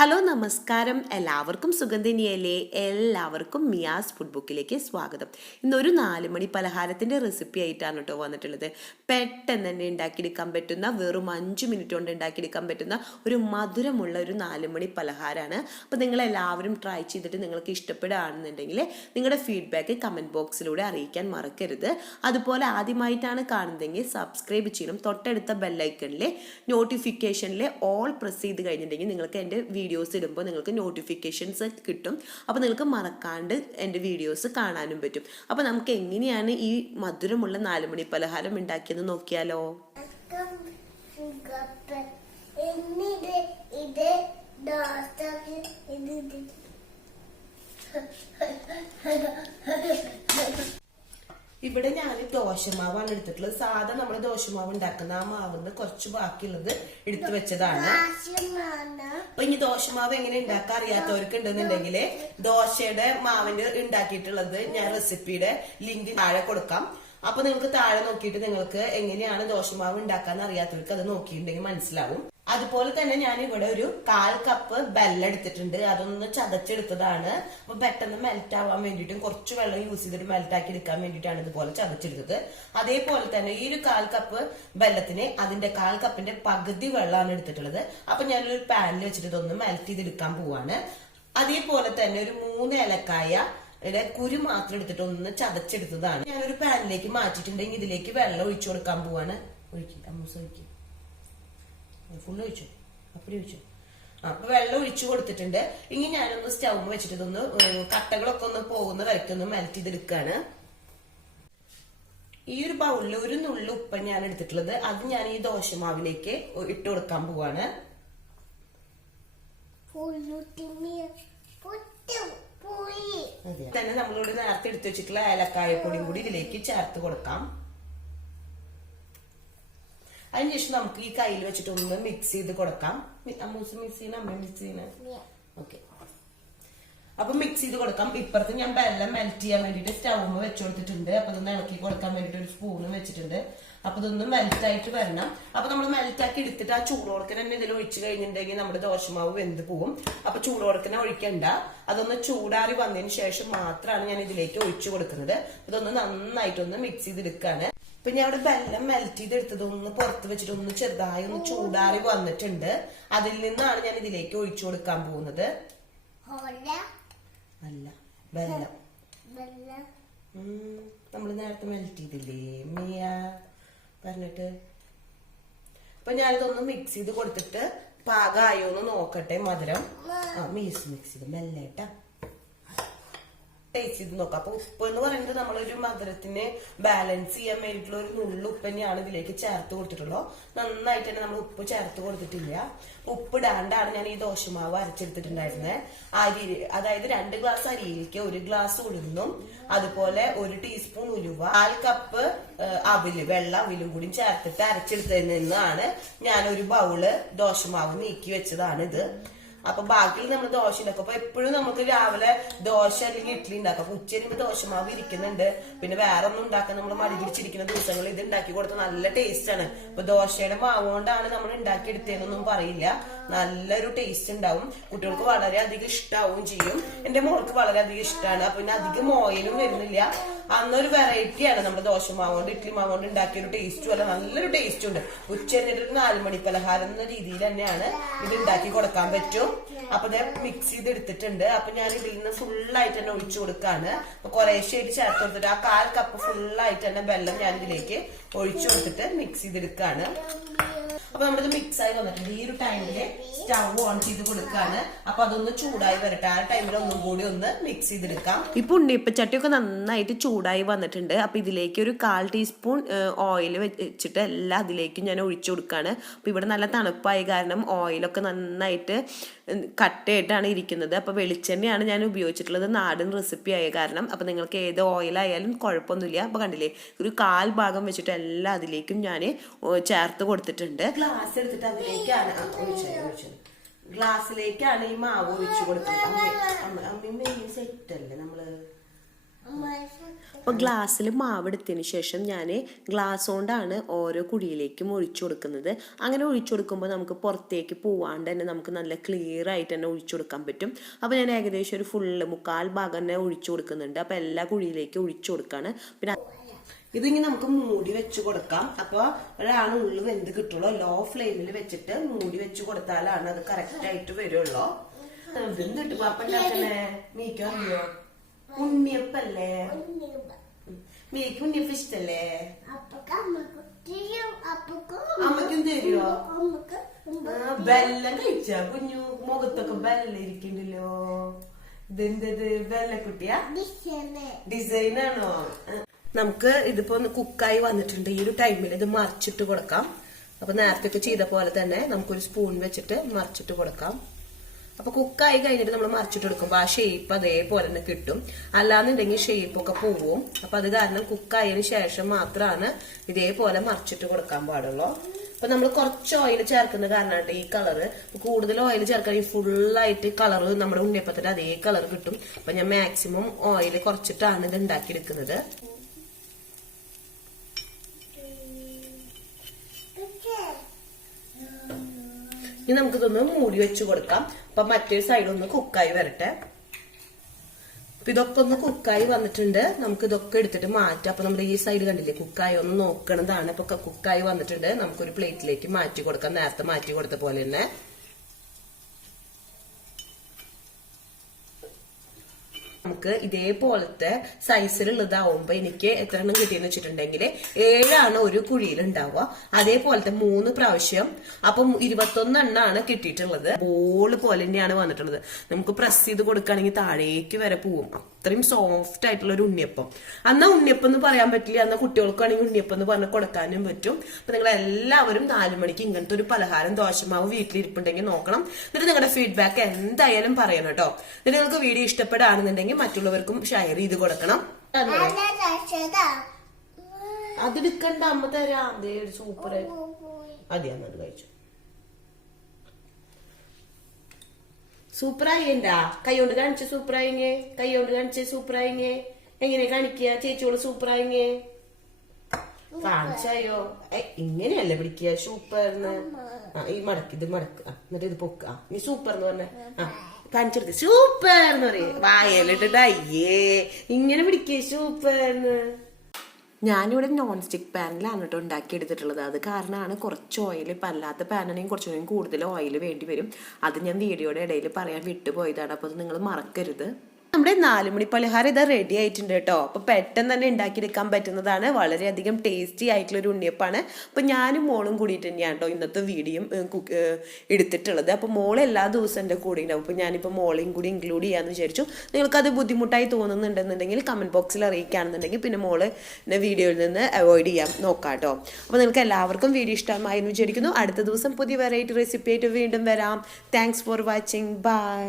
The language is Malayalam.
ഹലോ നമസ്കാരം, എല്ലാവർക്കും സുഗന്ധിനിയല്ലേ. എല്ലാവർക്കും മിയാസ് ഫുഡ് ബുക്കിലേക്ക് സ്വാഗതം. ഇന്നൊരു 4 മണി പലഹാരത്തിൻ്റെ റെസിപ്പി ആയിട്ടാണ് കേട്ടോ വന്നിട്ടുള്ളത്. പെട്ടെന്ന് തന്നെ ഉണ്ടാക്കിയെടുക്കാൻ പറ്റുന്ന, വെറും 5 മിനിറ്റ് കൊണ്ട് ഉണ്ടാക്കിയെടുക്കാൻ പറ്റുന്ന ഒരു മധുരമുള്ള ഒരു 4 മണി പലഹാരമാണ്. അപ്പോൾ നിങ്ങളെല്ലാവരും ട്രൈ ചെയ്തിട്ട് നിങ്ങൾക്ക് ഇഷ്ടപ്പെടുകയാണെന്നുണ്ടെങ്കിൽ നിങ്ങളുടെ ഫീഡ്ബാക്ക് കമൻറ്റ് ബോക്സിലൂടെ അറിയിക്കാൻ മറക്കരുത്. അതുപോലെ ആദ്യമായിട്ടാണ് കാണുന്നതെങ്കിൽ സബ്സ്ക്രൈബ് ചെയ്യണം. തൊട്ടടുത്ത ബെല്ലൈക്കണിലെ നോട്ടിഫിക്കേഷനിൽ ഓൾ പ്രസ് ചെയ്ത് കഴിഞ്ഞിട്ടുണ്ടെങ്കിൽ നിങ്ങൾക്ക് എൻ്റെ വീഡിയോസ് ഇടുമ്പോൾ നിങ്ങൾക്ക് നോട്ടിഫിക്കേഷൻസ് കിട്ടും. അപ്പോൾ നിങ്ങൾക്ക് മറക്കാണ്ട് എൻ്റെ വീഡിയോസ് കാണാനും പറ്റും. അപ്പോൾ നമുക്ക് എങ്ങനെയാണ് ഈ മധുരമുള്ള 4 മണി പലഹാരം ഉണ്ടാക്കിയെന്ന് നോക്കിയാലോ. ഇവിടെ ഞാൻ ദോശമാവാണ് എടുത്തിട്ടുള്ളത്. സാധാ നമ്മൾ ദോശമാവ് ഉണ്ടാക്കുന്ന ആ മാവിന്ന് കുറച്ച് ബാക്കിയുള്ളത് എടുത്തു വെച്ചതാണ്. അപ്പൊ ഇനി ദോശമാവ് എങ്ങനെ ഉണ്ടാക്കാൻ അറിയാത്തവർക്ക് ഉണ്ടെന്നുണ്ടെങ്കിൽ ദോശയുടെ മാവിന്റെ ഉണ്ടാക്കിയിട്ടുള്ളത് ഞാൻ റെസിപ്പിയുടെ ലിങ്ക് താഴെ കൊടുക്കാം. അപ്പൊ നിങ്ങൾക്ക് താഴെ നോക്കിയിട്ട് നിങ്ങൾക്ക് എങ്ങനെയാണ് ദോശമാവ് ഉണ്ടാക്കാന്ന് അറിയാത്തവർക്ക് അത് നോക്കിയിട്ടുണ്ടെങ്കിൽ മനസ്സിലാവും. അതുപോലെ തന്നെ ഞാൻ ഇവിടെ ഒരു 1/4 കപ്പ് വെള്ളം എടുത്തിട്ടുണ്ട്. അതൊന്ന് ചതച്ചെടുത്തതാണ്. അപ്പൊ പെട്ടെന്ന് മെൽറ്റ് ആവാൻ വേണ്ടിയിട്ടും കുറച്ച് വെള്ളം യൂസ് ചെയ്തിട്ട് മെൽറ്റ് ആക്കി എടുക്കാൻ വേണ്ടിയിട്ടാണ് ഇതുപോലെ ചതച്ചെടുത്തത്. അതേപോലെ തന്നെ ഈ ഒരു 1/4 കപ്പ് വെള്ളത്തിന് അതിന്റെ 1/4 കപ്പിന്റെ പകുതി വെള്ളമാണ് എടുത്തിട്ടുള്ളത്. അപ്പൊ ഞാനൊരു പാനിൽ വെച്ചിട്ട് ഇതൊന്ന് മെൽറ്റ് ചെയ്തെടുക്കാൻ പോവാണ്. അതേപോലെ തന്നെ ഒരു 3 ഏലക്കായ കുരു മാത്രം എടുത്തിട്ട് ഒന്ന് ചതച്ചെടുത്തതാണ്. ഞാനൊരു പാനിലേക്ക് മാറ്റിയിട്ടുണ്ടെങ്കിൽ ഇതിലേക്ക് വെള്ളം ഒഴിച്ചു കൊടുക്കാൻ പോവാണ്. ഒഴിക്കും ഫുള്ള് ഒഴിച്ചു, അപ്പടി ഒഴിച്ചു. അപ്പൊ വെള്ളം ഒഴിച്ചു കൊടുത്തിട്ടുണ്ട്. ഇനി ഞാനൊന്ന് സ്റ്റൗ വെച്ചിട്ട് ഇതൊന്ന് കട്ടകളൊക്കെ ഒന്ന് പോകുന്ന വരയ്ക്കൊന്ന് മെൽറ്റ് ചെയ്തെടുക്കാണ്. ഈ ഒരു ബൗളിൽ ഒരു നുള്ളു ഉപ്പ് ഞാൻ എടുത്തിട്ടുള്ളത്. അത് ഞാൻ ഈ ദോശമാവിലേക്ക് ഇട്ട് കൊടുക്കാൻ പോവാണ്. തന്നെ നമ്മളിവിടെ നേരത്തെ എടുത്തു വെച്ചിട്ടുള്ള ഏലക്കായപ്പൊടിയും കൂടി ഇതിലേക്ക് ചേർത്ത് കൊടുക്കാം. അതിനുശേഷം നമുക്ക് ഈ കയ്യിൽ വെച്ചിട്ട് ഒന്ന് മിക്സ് ചെയ്ത് കൊടുക്കാം. ഓക്കെ, അപ്പൊ മിക്സ് ചെയ്ത് കൊടുക്കാം. ഇപ്പുറത്ത് ഞാൻ വെള്ളം മെൽറ്റ് ചെയ്യാൻ വേണ്ടിട്ട് സ്റ്റൗമ വെച്ചു കൊടുത്തിട്ടുണ്ട്. അപ്പൊ ഇതൊന്ന് ഇളക്കി കൊടുക്കാൻ വേണ്ടിട്ട് ഒരു സ്പൂണ് വെച്ചിട്ടുണ്ട്. അപ്പൊ ഇതൊന്ന് മെൽറ്റ് ആയിട്ട് വരണം. അപ്പൊ നമ്മൾ മെൽറ്റ് ആക്കി എടുത്തിട്ട് ആ ചൂടോടക്കനെ തന്നെ ഇതിൽ ഒഴിച്ചു കഴിഞ്ഞിട്ടുണ്ടെങ്കിൽ നമ്മുടെ ദോശമാവ് വെന്ത് പോകും. അപ്പൊ ചൂടോടക്കനെ ഒഴിക്കണ്ട. അതൊന്ന് ചൂടാറി വന്നതിന് ശേഷം മാത്രമാണ് ഞാൻ ഇതിലേക്ക് ഒഴിച്ചു കൊടുക്കുന്നത്. ഇതൊന്ന് നന്നായിട്ടൊന്ന് മിക്സ് ചെയ്തെടുക്കാണ്. ഇപ്പൊ ഞാൻ അവിടെ വെള്ളം മെൽറ്റ് ചെയ്തെടുത്തത് ഒന്ന് പുറത്ത് വെച്ചിട്ട് ഒന്ന് ചെറുതായി ഒന്ന് ചൂടാറി വന്നിട്ടുണ്ട്. അതിൽ നിന്നാണ് ഞാൻ ഇതിലേക്ക് ഒഴിച്ചു കൊടുക്കാൻ പോകുന്നത്. അല്ല, വെള്ളം നമ്മൾ നേരത്തെ മെൽറ്റ് ചെയ്തില്ലേ മിയ പറഞ്ഞിട്ട്. അപ്പൊ ഞാനിതൊന്ന് മിക്സ് ചെയ്ത് കൊടുത്തിട്ട് പാകമായോ എന്ന് നോക്കട്ടെ മധുരം. മിക്സ് ചെയ്ത് മെല്ലേട്ടാ ടേസ്റ്റ് ചെയ്ത് നോക്കാം. അപ്പൊ ഉപ്പ് എന്ന് പറയുന്നത് നമ്മളൊരു മധുരത്തിന് ബാലൻസ് ചെയ്യാൻ വേണ്ടിയിട്ടുള്ള ഒരു നുള്ളു ഉപ്പ് തന്നെയാണ് ഇതിലേക്ക് ചേർത്ത് കൊടുത്തിട്ടുള്ളൂ. നന്നായിട്ട് തന്നെ നമ്മൾ ഉപ്പ് ചേർത്ത് കൊടുത്തിട്ടില്ല. ഉപ്പിടാണ്ടാണ് ഞാൻ ഈ ദോശമാവ് അരച്ചെടുത്തിട്ടുണ്ടായിരുന്നത്. അരി, അതായത് 2 ഗ്ലാസ് അരിയിലേക്ക് 1 ഗ്ലാസ് ഉഴുന്നും അതുപോലെ 1 ടീസ്പൂൺ ഉലുവ, 1/4 കപ്പ് അവില്, വെള്ള അവിലും കൂടി ചേർത്തിട്ട് അരച്ചെടുത്തതിൽ നിന്നാണ് ഞാൻ ഒരു ബൗള് ദോശമാവ് നീക്കി വെച്ചതാണ് ഇത്. അപ്പൊ ബാക്കിയിൽ നമ്മൾ ദോശ ഉണ്ടാക്കും. അപ്പൊ എപ്പോഴും നമുക്ക് രാവിലെ ദോശ അല്ലെങ്കിൽ ഇഡ്ഡലി ഉണ്ടാക്കാം. അപ്പൊ ഉച്ചരിമ്പ് ദോശമാവ് ഇരിക്കുന്നുണ്ട്. പിന്നെ വേറെ ഒന്നും ഉണ്ടാക്കാൻ നമ്മൾ മടി പിടിച്ചിരിക്കുന്ന ദിവസങ്ങളിൽ ഇത് ഉണ്ടാക്കി കൊടുത്താൽ നല്ല ടേസ്റ്റ് ആണ്. ഇപ്പൊ ദോശയുടെ മാവ് കൊണ്ടാണ് നമ്മൾ ഉണ്ടാക്കിയെടുത്തതെന്നൊന്നും പറയില്ല. നല്ലൊരു ടേസ്റ്റ് ഉണ്ടാവും. കുട്ടികൾക്ക് വളരെയധികം ഇഷ്ടാവും ചെയ്യും. എന്റെ മോൾക്ക് വളരെയധികം ഇഷ്ടമാണ്. അപ്പൊ പിന്നെ അധികം ഓയിലും വരുന്നില്ല. അന്നൊരു വെറൈറ്റിയാണ് നമ്മുടെ ദോശമാവ് കൊണ്ട് ഇഡ്ഡലി മാവ് കൊണ്ട് ഉണ്ടാക്കിയ ഒരു ടേസ്റ്റും അല്ല, നല്ലൊരു ടേസ്റ്റ് ഉണ്ട്. ഉച്ചരിഞ്ഞിട്ട് ഒരു 4 മണി പലഹാരം എന്ന രീതിയിൽ തന്നെയാണ് ഇത് ഉണ്ടാക്കി കൊടുക്കാൻ പറ്റും. അപ്പൊ മിക്സ് ചെയ്ത് എടുത്തിട്ടുണ്ട്. അപ്പൊ ഞാൻ ഇതിൽ നിന്ന് ഫുള്ളായിട്ട് തന്നെ ഒഴിച്ചു കൊടുക്കാണ്. അപ്പൊ കുറേശ്ശേരി ചേർത്ത് കൊടുത്തിട്ട് ആ 1/4 കപ്പ് ഫുള്ളായിട്ട് തന്നെ വെള്ളം ഞാൻ ഇതിലേക്ക് ഒഴിച്ചു കൊടുത്തിട്ട് മിക്സ് ചെയ്തെടുക്കാണ്. അപ്പൊ നമ്മളിത് മിക്സ് ആയി വന്നിട്ടുണ്ട്. ഈ ഒരു ടൈമില് സ്റ്റവ് ഓൺ ചെയ്ത് കൊടുക്കാണ്. അപ്പൊ അതൊന്ന് ചൂടായി വരട്ടെ. ആ ടൈമിൽ ഒന്നും കൂടി ഒന്ന് മിക്സ് ചെയ്തെടുക്കാം. ഇപ്പൊ ഉണ്ണിയപ്പച്ചട്ടിയൊക്കെ നന്നായിട്ട് ചൂടായി വന്നിട്ടുണ്ട്. അപ്പൊ ഇതിലേക്ക് ഒരു 1/4 ടീസ്പൂൺ ഓയിൽ വെച്ചിട്ട് എല്ലാം അതിലേക്ക് ഞാൻ ഒഴിച്ചു കൊടുക്കാണ്. അപ്പൊ ഇവിടെ നല്ല തണുപ്പായ കാരണം ഓയിലൊക്കെ നന്നായിട്ട് കട്ടയായിട്ടാണ് ഇരിക്കുന്നത്. അപ്പൊ വെളിച്ചെണ്ണയാണ് ഞാൻ ഉപയോഗിച്ചിട്ടുള്ളത്, നാടൻ റെസിപ്പി ആയ കാരണം. അപ്പൊ നിങ്ങൾക്ക് ഏത് ഓയിലായാലും കുഴപ്പമൊന്നുമില്ല. അപ്പൊ കണ്ടില്ലേ, ഒരു 1/4 ഭാഗം വെച്ചിട്ട് എല്ലാം അതിലേക്കും ഞാൻ ചേർത്ത് കൊടുത്തിട്ടുണ്ട്. ഗ്ലാസ് എടുത്തിട്ട് അതിലേക്കാണ് ഗ്ലാസ്സിലേക്കാണ് ഈ മാവ് ഒഴിച്ചു കൊടുക്കുന്നത്. അമ്മ സെറ്റ് അല്ലേ നമ്മള് അപ്പോൾ ഗ്ലാസ്സിൽ മാവ് എടുത്തതിന് ശേഷം ഞാൻ ഗ്ലാസ് കൊണ്ടാണ് ഓരോ കുഴിയിലേക്കും ഒഴിച്ചു കൊടുക്കുന്നത്. അങ്ങനെ ഒഴിച്ചു കൊടുക്കുമ്പോൾ നമുക്ക് പുറത്തേക്ക് പോവാണ്ട് തന്നെ നമുക്ക് നല്ല ക്ലിയർ ആയിട്ട് തന്നെ ഒഴിച്ചു കൊടുക്കാൻ പറ്റും. അപ്പോൾ ഞാൻ ഏകദേശം ഒരു മുക്കാൽ ഭാഗം തന്നെ ഒഴിച്ചു കൊടുക്കുന്നുണ്ട്. അപ്പോൾ എല്ലാ കുഴിയിലേക്കും ഒഴിച്ചു കൊടുക്കാണ്. പിന്നെ ഇതിങ്ങനെ നമുക്ക് മൂടി വെച്ച് കൊടുക്കാം. അപ്പൊ ഒരാണ് ഉള്ളു വെന്ത് കിട്ടുള്ളൂ. ലോ ഫ്ലെയിമിൽ വെച്ചിട്ട് മൂടി വെച്ച് കൊടുത്താലാണ് അത് കറക്റ്റ് ആയിട്ട് വരുള്ളൂ. എന്തിട്ട് പാപ്പല്ലേ മീക്ക് അറിയോ? ഉണ്ണിയപ്പല്ലേ? മീക്ക് ഉണ്ണിയപ്പം ഇഷ്ടല്ലേ? അമ്മക്കും തരുവോ? ബെല്ലം കഴിച്ചാ കുഞ്ഞു? മുഖത്തൊക്കെ ബെല്ലം ഇരിക്കണ്ടല്ലോ. ഇതെന്തത് ബെല്ലക്കുട്ടിയാ? ഡിസൈനാണോ? നമുക്ക് ഇതിപ്പോ കുക്കായി വന്നിട്ടുണ്ട്. ഈ ഒരു ടൈമിൽ ഇത് മറിച്ചിട്ട് കൊടുക്കാം. അപ്പൊ നേരത്തെ ചെയ്ത പോലെ തന്നെ നമുക്കൊരു സ്പൂൺ വെച്ചിട്ട് മറിച്ചിട്ട് കൊടുക്കാം. അപ്പൊ കുക്കായി കഴിഞ്ഞിട്ട് നമ്മൾ മറിച്ചിട്ട് കൊടുക്കുമ്പോ ആ ഷേപ്പ് അതേപോലെ തന്നെ കിട്ടും. അല്ലാന്നുണ്ടെങ്കിൽ ഷേപ്പ് ഒക്കെ പോവും. അപ്പൊ അത് കാരണം കുക്കായതിനു ശേഷം മാത്രമാണ് ഇതേപോലെ മറിച്ചിട്ട് കൊടുക്കാൻ പാടുള്ളൂ. അപ്പൊ നമ്മൾ കുറച്ച് ഓയിൽ ചേർക്കുന്ന കാരണമായിട്ട് ഈ കളറ്. കൂടുതൽ ഓയിൽ ചേർക്കുകയാണെങ്കിൽ ഫുള്ളായിട്ട് കളറ് നമ്മുടെ ഉണ്ണിയപ്പത്തിന്റെ അതേ കളർ കിട്ടും. അപ്പൊ ഞാൻ മാക്സിമം ഓയിൽ കുറച്ചിട്ടാണ് ഇത് ഉണ്ടാക്കിയെടുക്കുന്നത്. ഇനി നമുക്കിതൊന്ന് മൂടി വെച്ച് കൊടുക്കാം. അപ്പൊ മറ്റേ സൈഡ് ഒന്ന് കുക്കായി വരട്ടെ. അപ്പൊ ഇതൊക്കെ ഒന്ന് കുക്കായി വന്നിട്ടുണ്ട്. നമുക്ക് ഇതൊക്കെ എടുത്തിട്ട് മാറ്റാം. അപ്പൊ നമ്മുടെ ഈ സൈഡ് കണ്ടില്ലേ കുക്കായി ഒന്ന് നോക്കണതാണ്. അപ്പൊ കുക്കായി വന്നിട്ടുണ്ട്. നമുക്കൊരു പ്ലേറ്റിലേക്ക് മാറ്റി കൊടുക്കാം. നേരത്തെ മാറ്റി കൊടുത്ത പോലെ തന്നെ നമുക്ക് ഇതേപോലത്തെ സൈസിലുള്ളതാവുമ്പോ എനിക്ക് എത്ര എണ്ണം കിട്ടിയെന്ന് വെച്ചിട്ടുണ്ടെങ്കിൽ 7 ഒരു കുഴിയിൽ ഉണ്ടാവുക. അതേപോലത്തെ 3 പ്രാവശ്യം. അപ്പം 21 എണ്ണാണ് കിട്ടിയിട്ടുള്ളത്. ബോള് പോലെ തന്നെയാണ് വന്നിട്ടുള്ളത്. നമുക്ക് പ്രസ് ചെയ്ത് കൊടുക്കുകയാണെങ്കിൽ താഴേക്ക് വരെ പോവും. അത്രയും സോഫ്റ്റ് ആയിട്ടുള്ള ഒരു ഉണ്ണിയപ്പം. അന്നാ ഉണ്ണിയപ്പം എന്ന് പറയാൻ പറ്റില്ല. അന്നാ കുട്ടികൾക്കാണെങ്കിൽ ഉണ്ണിയപ്പം എന്ന് പറഞ്ഞ് കൊടുക്കാനും പറ്റും. അപ്പൊ നിങ്ങൾ എല്ലാവരും 4 മണിക്ക് ഇങ്ങനത്തെ ഒരു പലഹാരം ദോശമാവ് വീട്ടിലിരിപ്പുണ്ടെങ്കിൽ നോക്കണം. എന്നിട്ട് നിങ്ങളുടെ ഫീഡ്ബാക്ക് എന്തായാലും പറയണം കേട്ടോ. എന്നിട്ട് നിങ്ങൾക്ക് വീഡിയോ ഇഷ്ടപ്പെടുകയാണെന്നുണ്ടെങ്കിൽ മറ്റുള്ളവർക്കും ഷെയർ ചെയ്ത് കൊടുക്കണം. അതെടുക്കണ്ട അമ്മ തരാം. സൂപ്പർ അതെയാന്നത് കഴിച്ചു. സൂപ്പറായിണ്ടാ? കൈകൊണ്ട് കാണിച്ച സൂപ്പറായിങ്ങേ. കൈകൊണ്ട് കാണിച്ച സൂപ്പറായിങ്ങേ. എങ്ങനെ കാണിക്കുക? ചേച്ചിയോട് സൂപ്പറായിങ്ങേ കാണിച്ചായോ? ഇങ്ങനെയല്ലേ പിടിക്കുക സൂപ്പർന്ന്? ഈ മടക്ക് ഇത് മടക്ക്. എന്നിട്ട് ഇത് പൊക്ക. നീ സൂപ്പർ എന്ന് പറഞ്ഞ കാണിച്ചെടുക്ക. സൂപ്പർ എന്ന് പറയേ. വായലിട്ടിട്ട് അയ്യേ ഇങ്ങനെ പിടിക്കേ സൂപ്പർന്ന്. ഞാനിവിടെ നോൺ സ്റ്റിക്ക് പാനിലാണ് കേട്ടോ ഉണ്ടാക്കിയെടുത്തിട്ടുള്ളത്. അത് കാരണമാണ് കുറച്ച് ഓയിൽ. ഇപ്പം അല്ലാത്ത പാനാണെങ്കിൽ കുറച്ചുകൂടി കൂടുതൽ ഓയിൽ വേണ്ടി വരും. അത് ഞാൻ വീഡിയോയുടെ ഇടയിൽ പറയാൻ വിട്ടുപോയതാണ്. അപ്പോൾ അത് നിങ്ങൾ മറക്കരുത്. നമ്മുടെ 4 മണി പലഹാരം ഇതാ റെഡി ആയിട്ടുണ്ട് കേട്ടോ. അപ്പോൾ പെട്ടെന്ന് തന്നെ ഉണ്ടാക്കിയെടുക്കാൻ പറ്റുന്നതാണ്. വളരെയധികം ടേസ്റ്റി ആയിട്ടുള്ള ഒരു ഉണ്ണിയപ്പാണ്. അപ്പോൾ ഞാനും മോളും കൂടിയിട്ട് തന്നെയാണ് കേട്ടോ ഇന്നത്തെ വീഡിയോ എടുത്തിട്ടുള്ളത്. അപ്പോൾ മോൾ എല്ലാ ദിവസവും എൻ്റെ കൂടെ ഉണ്ടാവും. അപ്പോൾ ഞാനിപ്പോൾ മോളെയും കൂടി ഇൻക്ലൂഡ് ചെയ്യാമെന്ന് വിചാരിച്ചു. നിങ്ങൾക്കത് ബുദ്ധിമുട്ടായി തോന്നുന്നുണ്ടെന്നുണ്ടെങ്കിൽ കമൻറ്റ് ബോക്സിൽ അറിയിക്കുകയാണെന്നുണ്ടെങ്കിൽ പിന്നെ മോള് വീഡിയോയിൽ നിന്ന് അവോയ്ഡ് ചെയ്യാൻ നോക്കാം കേട്ടോ. അപ്പോൾ നിങ്ങൾക്ക് എല്ലാവർക്കും വീഡിയോ ഇഷ്ടമായി എന്ന് വിചാരിക്കുന്നു. അടുത്ത ദിവസം പുതിയ വെറൈറ്റി റെസിപ്പി ആയിട്ട് വീണ്ടും വരാം. Thanks for watching. ബൈ.